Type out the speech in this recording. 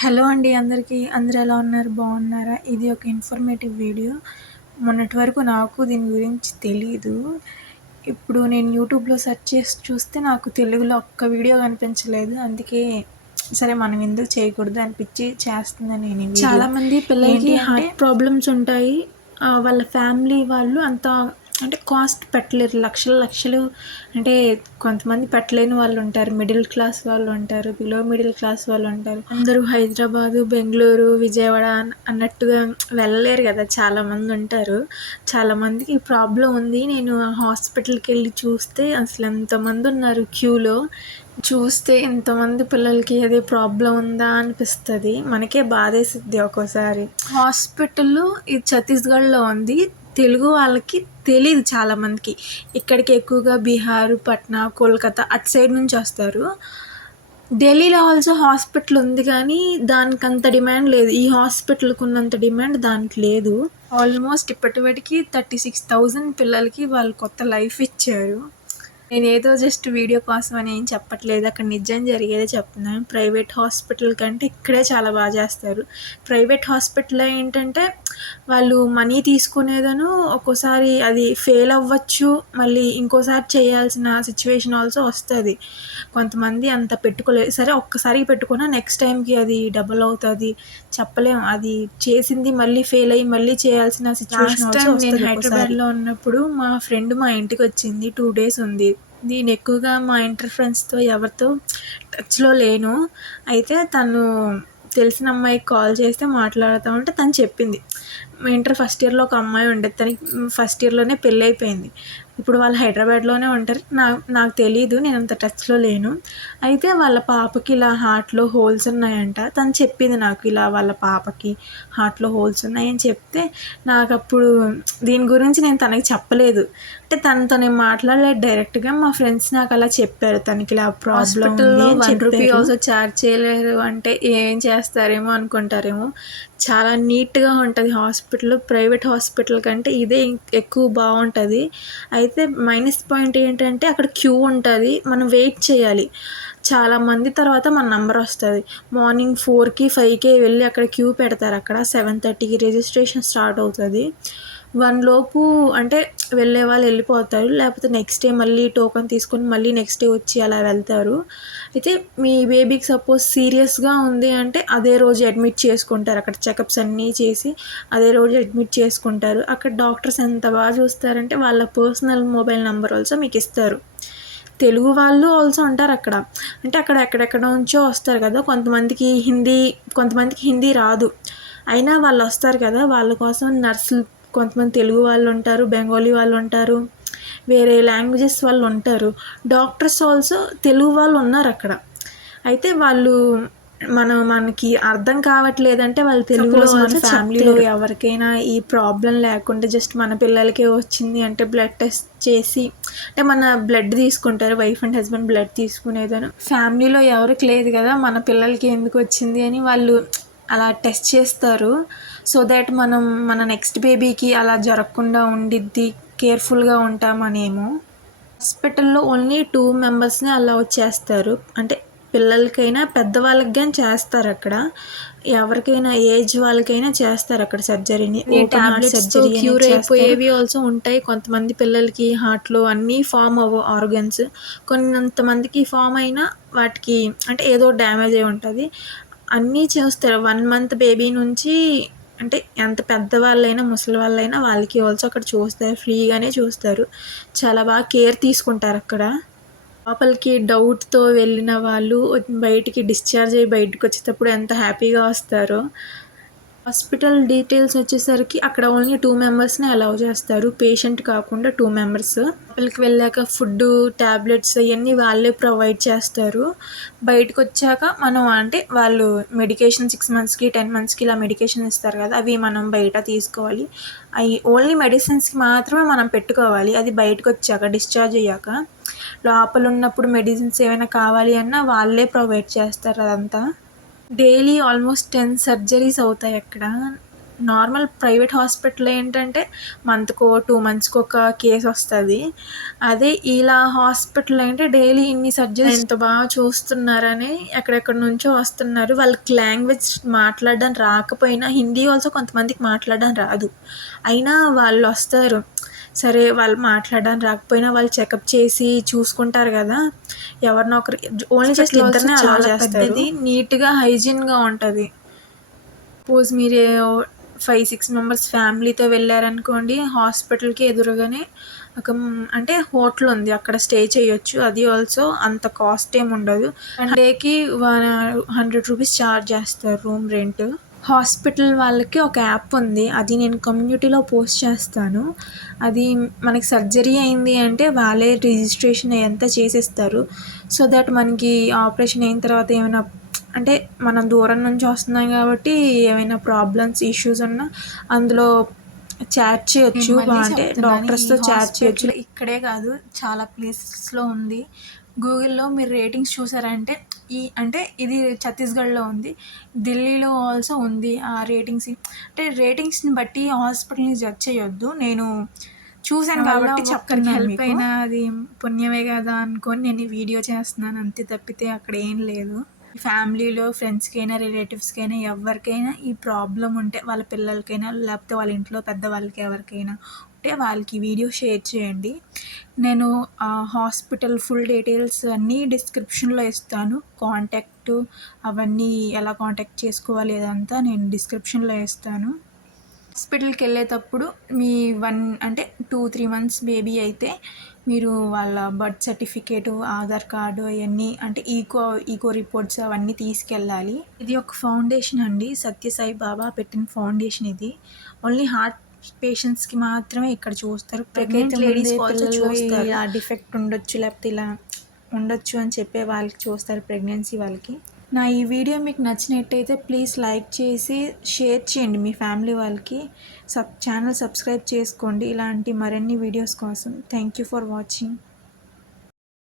Hello అండి అందరికీ. అందరూ ఎలా ఉన్నారు? బాగున్నారా? ఇది ఒక ఇన్ఫర్మేటివ్ వీడియో మొన్నటి వరకు నాకు దీని గురించి తెలీదు. ఇప్పుడు నేను యూట్యూబ్లో సెర్చ్ చేసి చూస్తే నాకు తెలుగులో ఒక్క వీడియో కనిపించలేదు. అందుకే సరే మనం ఎందుకు చేయకూడదు అనిపించి చేస్తున్నాను నేను. చాలామంది పిల్లలకి హార్ట్ ప్రాబ్లమ్స్ ఉంటాయి. వాళ్ళ ఫ్యామిలీ వాళ్ళు అంత అంటే కాస్ట్ పెట్టలేరు. లక్షలు లక్షలు అంటే కొంతమంది పెట్టలేని వాళ్ళు ఉంటారు. మిడిల్ క్లాస్ వాళ్ళు ఉంటారు. బిలో మిడిల్ క్లాస్ వాళ్ళు ఉంటారు. అందరూ హైదరాబాదు బెంగళూరు విజయవాడ అన్నట్టుగా వెళ్ళలేరు కదా చాలామంది ఉంటారు. చాలామందికి ఈ ప్రాబ్లం ఉంది. నేను ఆ హాస్పిటల్కి వెళ్ళి చూస్తే అసలు ఎంతమంది ఉన్నారు క్యూలో? చూస్తే ఇంతమంది పిల్లలకి ఏదో ప్రాబ్లం ఉందా అనిపిస్తుంది. మనకే బాధేసిద్ది ఒక్కోసారి. హాస్పిటల్ ఇది ఛత్తీస్గఢ్లో ఉంది. తెలుగు వాళ్ళకి తెలియదు చాలామందికి ఇక్కడికి ఎక్కువగా బీహార్ పట్నా కోల్కతా అటు సైడ్ నుంచి వస్తారు. ఢిల్లీలో ఆల్సో హాస్పిటల్ ఉంది కానీ దానికి అంత డిమాండ్ లేదు. ఈ హాస్పిటల్కి ఉన్నంత డిమాండ్ దానికి లేదు. ఆల్మోస్ట్ ఇప్పటివరకు థర్టీ సిక్స్ థౌజండ్ పిల్లలకి వాళ్ళు కొత్త లైఫ్ ఇచ్చారు. నేను ఏదో జస్ట్ వీడియో కోసం అని ఏం చెప్పట్లేదు. అక్కడ నిజం జరిగేదే చెప్తున్నాను ప్రైవేట్ హాస్పిటల్ కంటే ఇక్కడే చాలా బాగా చేస్తారు. ప్రైవేట్ హాస్పిటల్ ఏంటంటే వాళ్ళు మనీ తీసుకునేదను ఒక్కోసారి అది ఫెయిల్ అవ్వచ్చు. మళ్ళీ ఇంకోసారి చేయాల్సిన సిచ్యువేషన్ ఆల్సో వస్తుంది. కొంతమంది అంత పెట్టుకోలేదు. సరే ఒక్కసారి పెట్టుకున్నా నెక్స్ట్ టైంకి అది డబుల్ అవుతుంది. చెప్పలేం. అది చేసింది మళ్ళీ ఫెయిల్ అయ్యి మళ్ళీ చేయాల్సిన సిచ్యువేషన్ నేను హైదరాబాద్లో ఉన్నప్పుడు మా ఫ్రెండ్ మా ఇంటికి వచ్చింది. టూ డేస్ ఉంది. నేను ఎక్కువగా మా ఇంటర్ ఫ్రెండ్స్తో ఎవరితో టచ్లో లేను. అయితే తను తెలిసిన అమ్మాయికి కాల్ చేస్తే మాట్లాడుతూ ఉంటే తను చెప్పింది. మా ఇంటర్ ఫస్ట్ ఇయర్లో ఒక అమ్మాయి ఉండేది. తనకి ఫస్ట్ ఇయర్లోనే పెళ్ళి అయిపోయింది ఇప్పుడు వాళ్ళు హైదరాబాద్లోనే ఉంటారు. నా నాకు తెలియదు నేను అంత టచ్లో లేను. అయితే వాళ్ళ పాపకి ఇలా హార్ట్లో హోల్స్ ఉన్నాయంట. తను చెప్పింది నాకు ఇలా వాళ్ళ పాపకి హార్ట్లో హోల్స్ ఉన్నాయని చెప్తే నాకు అప్పుడు దీని గురించి నేను తనకి చెప్పలేదు. అంటే తనతో నేను మాట్లాడలేదు డైరెక్ట్గా. మా ఫ్రెండ్స్ నాకు అలా చెప్పారు తనకి ఇలా problem one rupee also charge చేయలేరు అంటే ఏం చేస్తారేమో అనుకుంటారేమో. చాలా నీట్గా ఉంటుంది హాస్పిటల్ ప్రైవేట్ హాస్పిటల్ కంటే ఇదే ఎక్కువ బాగుంటుంది. అయితే అయితే మైనస్ పాయింట్ ఏంటంటే అక్కడ క్యూ ఉంటుంది మనం వెయిట్ చేయాలి. చాలా మంది తర్వాత మన నెంబర్ వస్తుంది. మార్నింగ్ ఫోర్కి ఫైవ్కి వెళ్ళి అక్కడ క్యూ పెడతారు అక్కడ. సెవెన్ థర్టీకి రిజిస్ట్రేషన్ స్టార్ట్ అవుతుంది. వన్ లోపు అంటే వెళ్ళే వాళ్ళు వెళ్ళిపోతారు. లేకపోతే నెక్స్ట్ డే మళ్ళీ టోకెన్ తీసుకొని మళ్ళీ నెక్స్ట్ డే వచ్చి అలా వెళ్తారు. అయితే మీ బేబీకి సపోజ్ సీరియస్గా ఉంది అంటే అదే రోజు అడ్మిట్ చేసుకుంటారు. అక్కడ చెకప్స్ అన్నీ చేసి అదే రోజు అడ్మిట్ చేసుకుంటారు. అక్కడ డాక్టర్స్ ఎంత బాగా చూస్తారంటే వాళ్ళ పర్సనల్ మొబైల్ నెంబర్ ఆల్సో మీకు ఇస్తారు. తెలుగు వాళ్ళు ఆల్సో ఉంటారు అక్కడ. అంటే అక్కడ ఎక్కడెక్కడ నుంచో వస్తారు కదా. కొంతమందికి హిందీ కొంతమందికి హిందీ రాదు. అయినా వాళ్ళు వస్తారు కదా. వాళ్ళ కోసం నర్సులు కొంతమంది తెలుగు వాళ్ళు ఉంటారు బెంగాలీ వాళ్ళు ఉంటారు వేరే లాంగ్వేజెస్ వాళ్ళు ఉంటారు. డాక్టర్స్ ఆల్సో తెలుగు వాళ్ళు ఉన్నారు అక్కడ. అయితే వాళ్ళు మనం మనకి అర్థం కావట్లేదంటే వాళ్ళు తెలుగులో మన ఫ్యామిలీలో ఎవరికైనా ఈ ప్రాబ్లం లేకుండా జస్ట్ మన పిల్లలకే వచ్చింది అంటే బ్లడ్ టెస్ట్ చేసి అంటే మన బ్లడ్ తీసుకుంటారు వైఫ్ అండ్ హస్బెండ్ బ్లడ్ తీసుకునేదాను. ఫ్యామిలీలో ఎవరికి లేదు కదా మన పిల్లలకి ఎందుకు వచ్చింది అని వాళ్ళు అలా టెస్ట్ చేస్తారు. సో దట్ మనం మన నెక్స్ట్ బేబీకి అలా జరగకుండా ఉండిద్ది కేర్ఫుల్గా ఉంటామనేమో. హాస్పిటల్లో ఓన్లీ టూ మెంబర్స్ని అలా చేస్తారు. అంటే పిల్లలకైనా పెద్దవాళ్ళకి కానీ చేస్తారు అక్కడ. ఎవరికైనా ఏజ్ వాళ్ళకైనా చేస్తారు అక్కడ సర్జరీని సర్జరీ క్యూర్ అయిపోయేవి ఆల్సో ఉంటాయి. కొంతమంది పిల్లలకి హార్ట్లో అన్నీ ఫామ్ అవ్వ ఆర్గన్స్ కొంతమందికి ఫామ్ అయినా వాటికి అంటే ఏదో డ్యామేజ్ అయి ఉంటుంది. అన్నీ చేస్తారు. వన్ మంత్ బేబీ నుంచి అంటే ఎంత పెద్దవాళ్ళైనా ముసలి వాళ్ళైనా వాళ్ళకి ఆల్సో అక్కడ చూస్తారు. ఫ్రీగానే చూస్తారు. చాలా బాగా కేర్ తీసుకుంటారు అక్కడ. లోపలికి డౌట్తో వెళ్ళిన వాళ్ళు బయటికి డిశ్చార్జ్ అయ్యి బయటకు వచ్చేటప్పుడు ఎంత హ్యాపీగా వస్తారో. హాస్పిటల్ డీటెయిల్స్ వచ్చేసరికి అక్కడ ఓన్లీ టూ మెంబర్స్ని అలౌ చేస్తారు. పేషెంట్ కాకుండా టూ మెంబర్స్. లోపలికి వెళ్ళాక ఫుడ్ ట్యాబ్లెట్స్ అవన్నీ వాళ్ళే ప్రొవైడ్ చేస్తారు. బయటకు వచ్చాక మనం అంటే వాళ్ళు మెడికేషన్ సిక్స్ మంత్స్కి టెన్ మంత్స్కి ఇలా మెడికేషన్ ఇస్తారు కదా అవి మనం బయట తీసుకోవాలి. అవి ఓన్లీ మెడిసిన్స్కి మాత్రమే మనం పెట్టుకోవాలి. అది బయటకు వచ్చాక డిశ్చార్జ్ అయ్యాక. లోపల ఉన్నప్పుడు మెడిసిన్స్ ఏమైనా కావాలి అన్నా వాళ్ళే ప్రొవైడ్ చేస్తారు అదంతా. డైలీ ఆల్మోస్ట్ టెన్ సర్జరీస్ అవుతాయి అక్కడ. నార్మల్ ప్రైవేట్ హాస్పిటల్ ఏంటంటే మంత్కో టూ మంత్స్కి ఒక కేసు వస్తుంది. అదే ఇలా హాస్పిటల్ అంటే డైలీ ఇన్ని సర్జరీ ఎంత బాగా చూస్తున్నారని ఎక్కడెక్కడ నుంచో వస్తున్నారు. వాళ్ళకి లాంగ్వేజ్ మాట్లాడడం రాకపోయినా హిందీ ఆల్సో కొంతమందికి మాట్లాడడం రాదు. అయినా వాళ్ళు వస్తారు. సరే వాళ్ళు మాట్లాడడానికి రాకపోయినా వాళ్ళు చెకప్ చేసి చూసుకుంటారు కదా. ఎవరినో ఒకరు ఓన్లీ జస్ట్ ఇద్దరినే అలా చేస్తారు. నీట్గా హైజీన్గా ఉంటుంది. సపోజ్ మీరు ఫైవ్ సిక్స్ మెంబర్స్ ఫ్యామిలీతో వెళ్ళారనుకోండి హాస్పిటల్కి ఎదురుగానే ఒక అంటే హోటల్ ఉంది. అక్కడ స్టే చేయొచ్చు. అది ఆల్సో అంత కాస్ట్ ఏమి ఉండదు. డేకి వన్ హండ్రెడ్ రూపీస్ ఛార్జ్ చేస్తారు రూమ్ రెంట్. హాస్పిటల్ వాళ్ళకి ఒక యాప్ ఉంది. అది నేను కమ్యూనిటీలో పోస్ట్ చేస్తాను. అది మనకి సర్జరీ అయింది అంటే వాళ్ళే రిజిస్ట్రేషన్ అంతా చేసేస్తారు. సో దట్ మనకి ఆపరేషన్ అయిన తర్వాత ఏమైనా అంటే మనం దూరం నుంచి వస్తున్నాం కాబట్టి ఏమైనా ప్రాబ్లమ్స్ ఇష్యూస్ ఉన్నా అందులో చాట్ చేయొచ్చు. అంటే డాక్టర్స్తో చాట్ చేయొచ్చు. ఇక్కడే కాదు చాలా ప్లేసెస్లో ఉంది. గూగుల్లో మీరు రేటింగ్స్ చూసారంటే ఈ అంటే ఇది ఛత్తీస్గఢ్లో ఉంది ఢిల్లీలో ఆల్సో ఉంది ఆ రేటింగ్స్. అంటే రేటింగ్స్ని బట్టి హాస్పిటల్ని జడ్జ్ చేయొద్దు. నేను చూశాను కాబట్టి చెప్పడానికి హెల్ప్ అయినా అది పుణ్యమే కదా అనుకొని నేను ఈ వీడియో చేస్తున్నాను. అంతే తప్పితే అక్కడ ఏం లేదు. ఫ్యామిలీలో ఫ్రెండ్స్కైనా రిలేటివ్స్కైనా ఎవరికైనా ఈ ప్రాబ్లం ఉంటే వాళ్ళ పిల్లలకైనా లేకపోతే వాళ్ళ ఇంట్లో పెద్దవాళ్ళకి ఎవరికైనా ఉంటే వాళ్ళకి వీడియో షేర్ చేయండి. నేను ఆ హాస్పిటల్ ఫుల్ డీటెయిల్స్ అన్నీ డిస్క్రిప్షన్లో ఇస్తాను. కాంటాక్ట్ అవన్నీ ఎలా కాంటాక్ట్ చేసుకోవాలి అదంతా నేను డిస్క్రిప్షన్లో ఇస్తాను. హాస్పిటల్కి వెళ్ళేటప్పుడు మీ వన్ అంటే టూ త్రీ మంత్స్ బేబీ అయితే మీరు వాళ్ళ బర్త్ సర్టిఫికేటు ఆధార్ కార్డు అవన్నీ అంటే ఈకో ఈకో రిపోర్ట్స్ అవన్నీ తీసుకెళ్ళాలి. ఇది ఒక ఫౌండేషన్ అండి. సత్యసాయి బాబా పెట్టిన ఫౌండేషన్ ఇది. ఓన్లీ హార్ట్ పేషెంట్స్కి మాత్రమే ఇక్కడ చూస్తారు. ప్రెగ్నెంట్ లేడీస్ చూస్తారు ఇలా డిఫెక్ట్ ఉండొచ్చు లేకపోతే ఇలా ఉండొచ్చు అని చెప్పే వాళ్ళకి చూస్తారు ప్రెగ్నెన్సీ వాళ్ళకి. నా ఈ వీడియో మీకు నచ్చినట్టయితే ప్లీజ్ లైక్ చేసి షేర్ చేయండి మీ ఫ్యామిలీ వాళ్ళకి. సబ్ ఛానల్ సబ్స్క్రైబ్ చేసుకోండి. ఇలాంటి మరిన్ని వీడియోస్ కోసం. Thank you for watching